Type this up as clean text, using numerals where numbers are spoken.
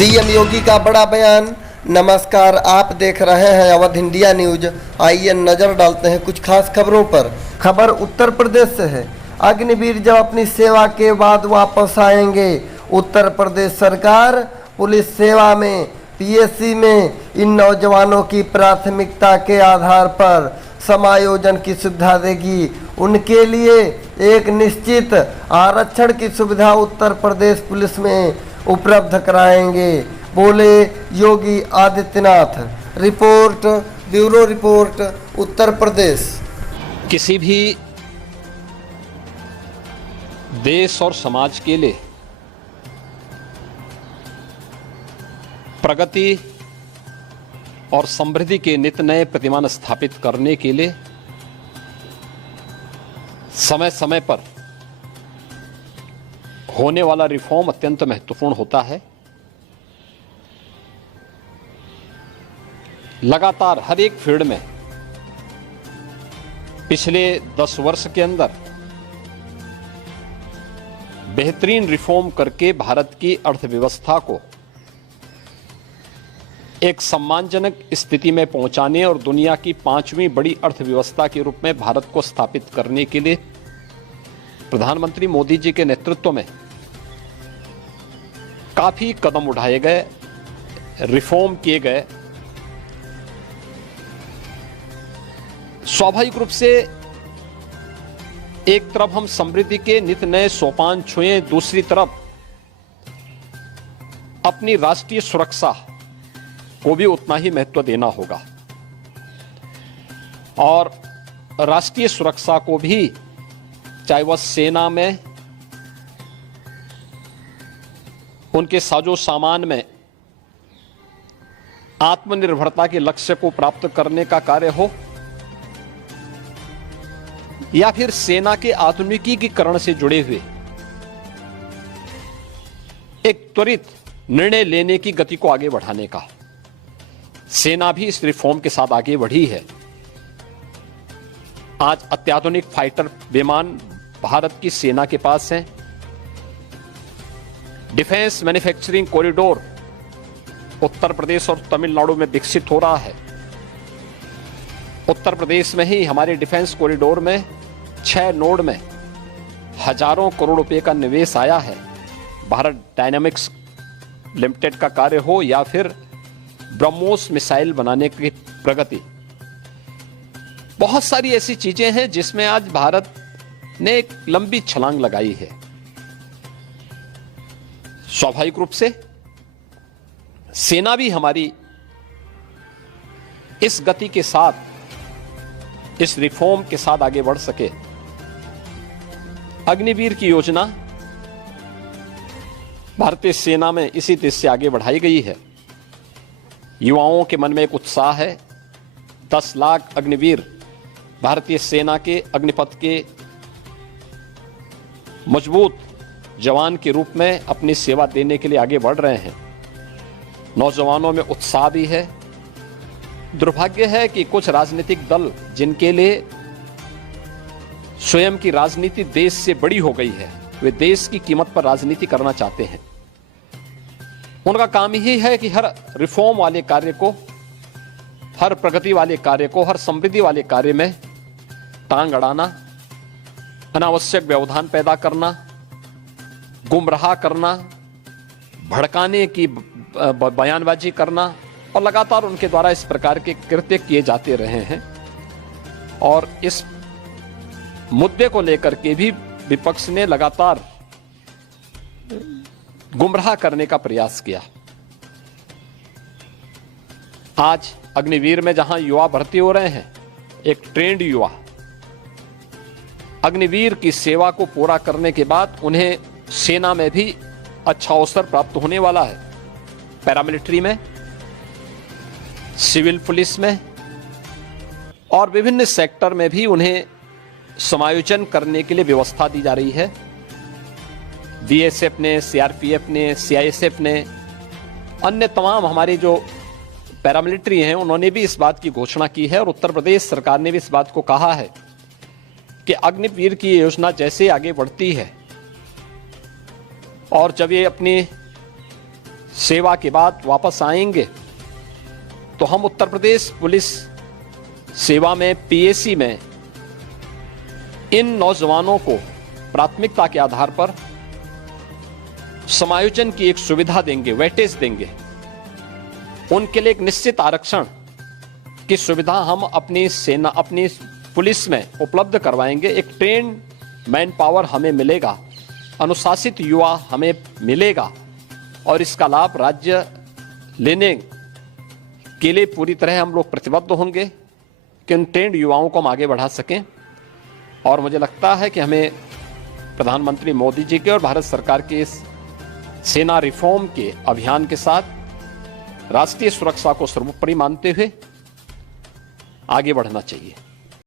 CM योगी का बड़ा बयान। नमस्कार, आप देख रहे हैं अवध इंडिया न्यूज। आइए नजर डालते हैं कुछ खास खबरों पर। खबर उत्तर प्रदेश से है। अग्निवीर जब अपनी सेवा के बाद वापस आएंगे। उत्तर प्रदेश सरकार पुलिस सेवा में, पीएससी में इन नौजवानों की प्राथमिकता के आधार पर समायोजन की सुविधा देगी। उनके लिए एक निश्चित आरक्षण की सुविधा उत्तर प्रदेश पुलिस में उपलब्ध कराएंगे, बोले Yogi Adityanath. Report, bureau report, Uttar Pradesh. किसी भी देश और समाज के लिए प्रगति और समृद्धि के नित नए प्रतिमान स्थापित करने के लिए समय समय पर होने वाला रिफॉर्म अत्यंत महत्वपूर्ण होता है। लगातार हर एक फील्ड में पिछले 10 वर्ष के अंदर बेहतरीन रिफॉर्म करके भारत की अर्थव्यवस्था को एक सम्मानजनक स्थिति में पहुंचाने और दुनिया की 5वीं बड़ी अर्थव्यवस्था के रूप में भारत को स्थापित करने के लिए प्रधानमंत्री मोदी जी के नेतृत्व में काफी कदम उठाए गए, रिफॉर्म किए गए। स्वाभाविक रूप से एक तरफ हम समृद्धि के नित नए सोपान छुए, दूसरी तरफ अपनी राष्ट्रीय सुरक्षा को भी उतना ही महत्व देना होगा और राष्ट्रीय सुरक्षा को भी, चाहे वह सेना में, उनके साजो सामान में, आत्मनिर्भरता के लक्ष्य को प्राप्त करने का कार्य हो या फिर सेना के आधुनिकीकरण से जुड़े हुए एक त्वरित निर्णय लेने की गति को आगे बढ़ाने का। सेना भी इस रिफॉर्म के साथ आगे बढ़ी है। आज अत्याधुनिक फाइटर विमान भारत की सेना के पास हैं। Defence manufacturing corridor Uttar Pradesh और तमिलनाडु में विकसित हो रहा है। उत्तर प्रदेश में ही हमारे डिफेंस कॉरिडोर में 6 नोड में हजारों करोड़ रुपए का निवेश आया है। भारत डायनामिक्स लिमिटेड का कार्य हो या फिर ब्रह्मोस मिसाइल बनाने की प्रगति, बहुत सारी ऐसी चीजें हैं जिसमें आज भारत ने एक लंबी छलांग लगाई है। स्वाभाविक रूप से सेना भी हमारी इस गति के साथ, इस रिफॉर्म के साथ आगे बढ़ सके। अग्निवीर की योजना भारतीय सेना में इसी देश से आगे बढ़ाई गई है। युवाओं के मन में एक उत्साह है। 10 लाख अग्निवीर भारतीय सेना के अग्निपथ के मजबूत जवान के रूप में अपनी सेवा देने के लिए आगे बढ़ रहे हैं। नौजवानों में उत्साह भी है। दुर्भाग्य है कि कुछ राजनीतिक दल, जिनके लिए स्वयं की राजनीति देश से बड़ी हो गई है, वे देश की कीमत पर राजनीति करना चाहते हैं। उनका काम ही है कि हर रिफॉर्म वाले कार्य को, हर प्रगति वाले कार्य को, हर समृद्धि वाले कार्य में टांग अड़ाना, अनावश्यक व्यवधान पैदा करना, गुमराह करना, भड़काने की बयानबाजी करना, और लगातार उनके द्वारा इस प्रकार के कृत्य किए जाते रहे हैं। और इस मुद्दे को लेकर के भी विपक्ष ने लगातार गुमराह करने का प्रयास किया। आज अग्निवीर में जहां युवा भर्ती हो रहे हैं, एक ट्रेंड युवा अग्निवीर की सेवा को पूरा करने के बाद उन्हें सेना में भी अच्छा अवसर प्राप्त होने वाला है। पैरामिलिट्री में, सिविल पुलिस में और विभिन्न सेक्टर में भी उन्हें समायोजन करने के लिए व्यवस्था दी जा रही है। बीएसएफ ने, सीआरपीएफ ने, सीआईएसएफ ने, अन्य तमाम हमारी जो पैरामिलिट्री हैं, उन्होंने भी इस बात की घोषणा की है और उत्तर प्रदेश सरकार ने भी इस बात को कहा है कि अग्निवीर की योजना जैसे आगे बढ़ती है और जब ये अपनी सेवा के बाद वापस आएंगे तो हम उत्तर प्रदेश पुलिस सेवा में, पीएसी में इन नौजवानों को प्राथमिकता के आधार पर समायोजन की एक सुविधा देंगे, वेटेज देंगे। उनके लिए एक निश्चित आरक्षण की सुविधा हम अपनी सेना, अपनी पुलिस में उपलब्ध करवाएंगे। एक ट्रेन मैन पावर हमें मिलेगा, अनुशासित युवा हमें मिलेगा और इसका लाभ राज्य लेने के लिए पूरी तरह हम लोग प्रतिबद्ध होंगे कि उन ट्रेंड युवाओं को हम आगे बढ़ा सकें। और मुझे लगता है कि हमें प्रधानमंत्री मोदी जी के और भारत सरकार के इस सेना रिफॉर्म के अभियान के साथ राष्ट्रीय सुरक्षा को सर्वोपरि मानते हुए आगे बढ़ना चाहिए।